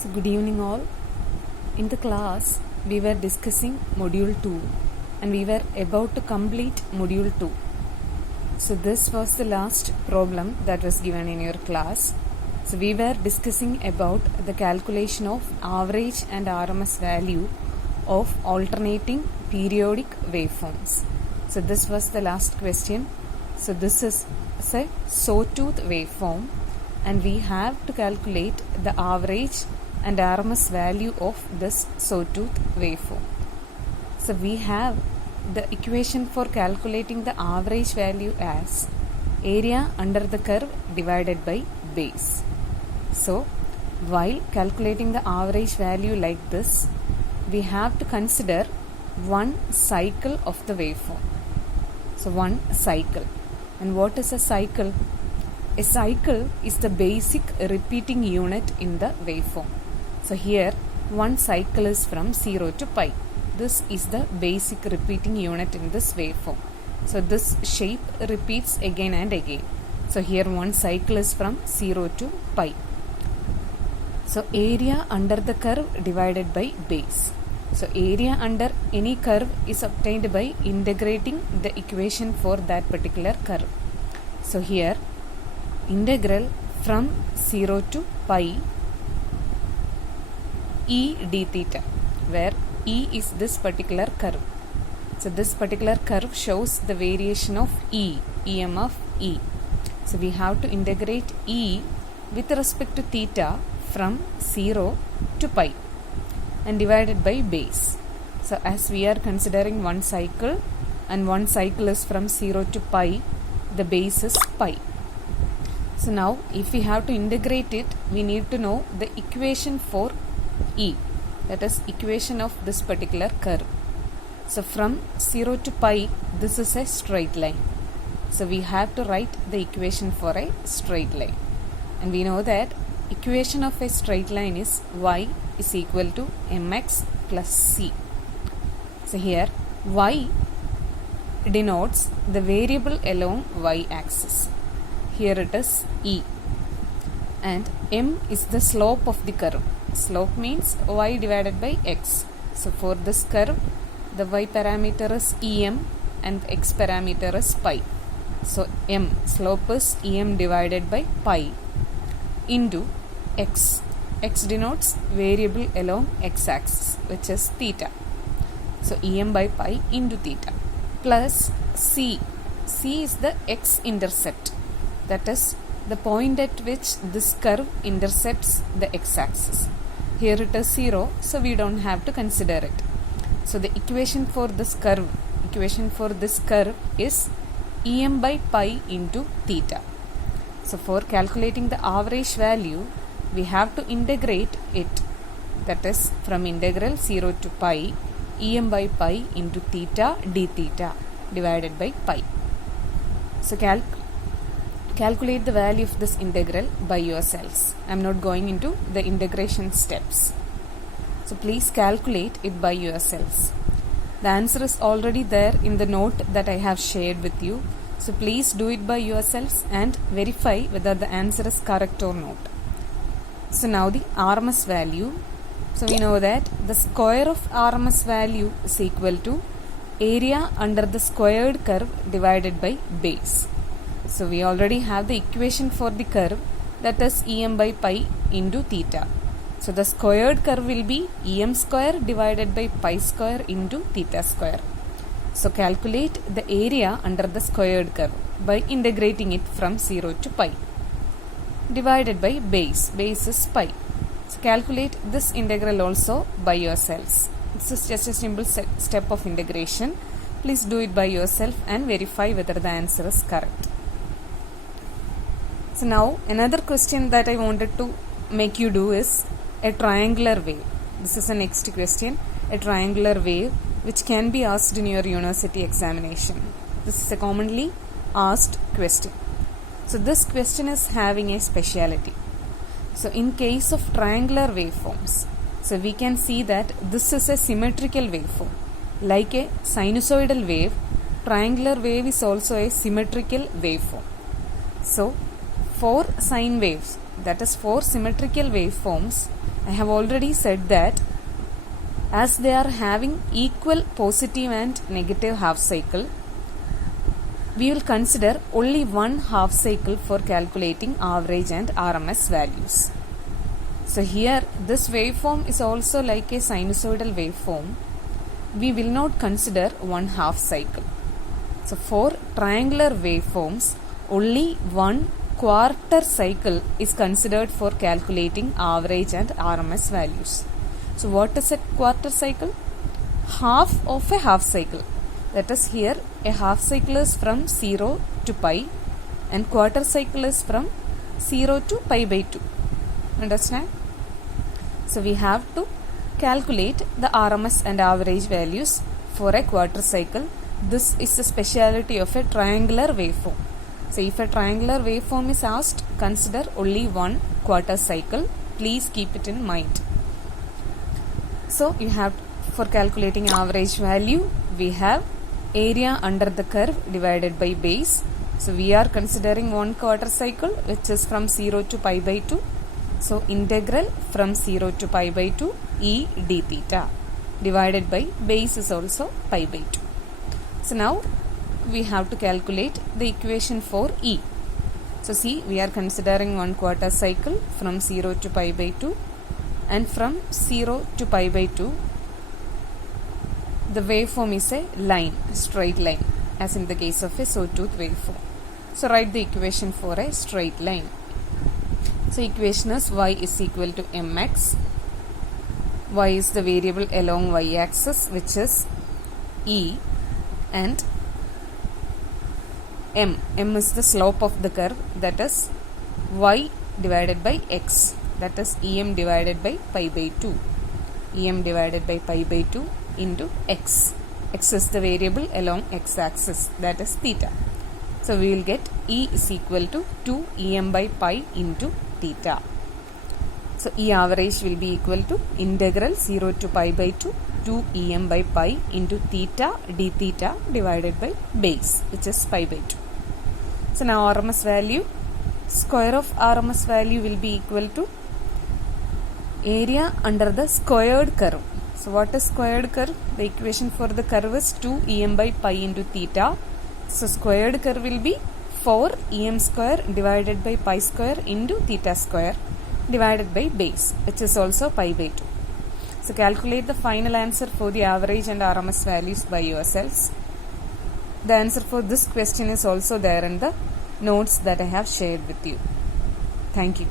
So good evening all. In the class we were discussing module 2 and we were about to complete module 2. So this was the last problem that was given in your class. So we were discussing about the calculation of average and RMS value of alternating periodic waveforms. So this was the last question. So this is a sawtooth waveform and we have to calculate the average and RMS value of this sawtooth waveform. So we have the equation for calculating the average value as area under the curve divided by base. So while calculating the average value like this, we have to consider one cycle of the waveform. So one cycle. And what is a cycle? A cycle is the basic repeating unit in the waveform. So here one cycle is from 0 to pi. This is the basic repeating unit in this waveform. So this shape repeats again and again. So here one cycle is from 0 to pi. So area under the curve divided by base. So area under any curve is obtained by integrating the equation for that particular curve. So here integral from 0 to pi E d theta, where E is this particular curve. So this particular curve shows the variation of E, EM of E. So we have to integrate E with respect to theta from 0 to pi and divided by base. So as we are considering one cycle and one cycle is from 0 to pi, the base is pi. So now if we have to integrate it, we need to know the equation for E, that is equation of this particular curve. So from 0 to pi, this is a straight line. So we have to write the equation for a straight line. And we know that equation of a straight line is y is equal to mx plus c. So here y denotes the variable along y axis. Here it is E. And m is the slope of the curve. Slope means y divided by x. So for this curve, the y parameter is em and x parameter is pi. So m, slope is em divided by pi into x. X denotes variable along x axis, which is theta. So em by pi into theta plus c. C is the x intercept, that is the point at which this curve intercepts the x axis. Here it is 0, so we don't have to consider it. So the equation for this curve is em by pi into theta. So for calculating the average value, we have to integrate it, that is from integral 0 to pi em by pi into theta d theta divided by pi. So calculate the value of this integral by yourselves. I am not going into the integration steps. So please calculate it by yourselves. The answer is already there in the note that I have shared with you. So please do it by yourselves and verify whether the answer is correct or not. So now the RMS value. So we know that the square of RMS value is equal to area under the squared curve divided by base. So we already have the equation for the curve, that is em by pi into theta. So the squared curve will be em square divided by pi square into theta square. So calculate the area under the squared curve by integrating it from 0 to pi divided by base. Base is pi. So calculate this integral also by yourselves. This is just a simple step of integration. Please do it by yourself and verify whether the answer is correct. So now another question that I wanted to make you do is a triangular wave. This is the next question. A triangular wave which can be asked in your university examination. This is a commonly asked question. So this question is having a speciality. So in case of triangular waveforms, so we can see that this is a symmetrical waveform. Like a sinusoidal wave, triangular wave is also a symmetrical waveform. So for sine waves, that is 4 symmetrical waveforms, I have already said that as they are having equal positive and negative half cycle, we will consider only one half cycle for calculating average and RMS values. So here this waveform is also like a sinusoidal waveform. We will not consider one half cycle. So for triangular waveforms, only one quarter cycle is considered for calculating average and RMS values. So what is a quarter cycle? Half of a half cycle. That is, here a half cycle is from 0 to pi and quarter cycle is from 0 to pi by 2. Understand? So we have to calculate the RMS and average values for a quarter cycle. This is the speciality of a triangular waveform. So if a triangular waveform is asked, consider only one quarter cycle. Please keep it in mind. So you have, for calculating average value, we have area under the curve divided by base. So we are considering one quarter cycle, which is from 0 to pi by 2. So integral from 0 to pi by 2 e d theta divided by base is also pi by 2. So now we have to calculate the equation for E. So see, we are considering one quarter cycle from 0 to pi by 2, and from 0 to pi by 2 the waveform is a line, straight line, as in the case of a sawtooth waveform. So write the equation for a straight line. So equation is y is equal to mx. Y is the variable along y axis, which is E, and m is the slope of the curve, that is y divided by x, that is em divided by pi by 2. Em divided by pi by 2 into x. X is the variable along x axis, that is theta. So we will get E is equal to 2 em by pi into theta. So E average will be equal to integral 0 to pi by 2 em by pi into theta d theta divided by base, which is pi by 2. So now RMS value, square of RMS value will be equal to area under the squared curve. So what is squared curve? The equation for the curve is 2 em by pi into theta. So squared curve will be 4 em square divided by pi square into theta square divided by base, which is also pi by 2. So calculate the final answer for the average and RMS values by yourselves. The answer for this question is also there in the notes that I have shared with you. Thank you.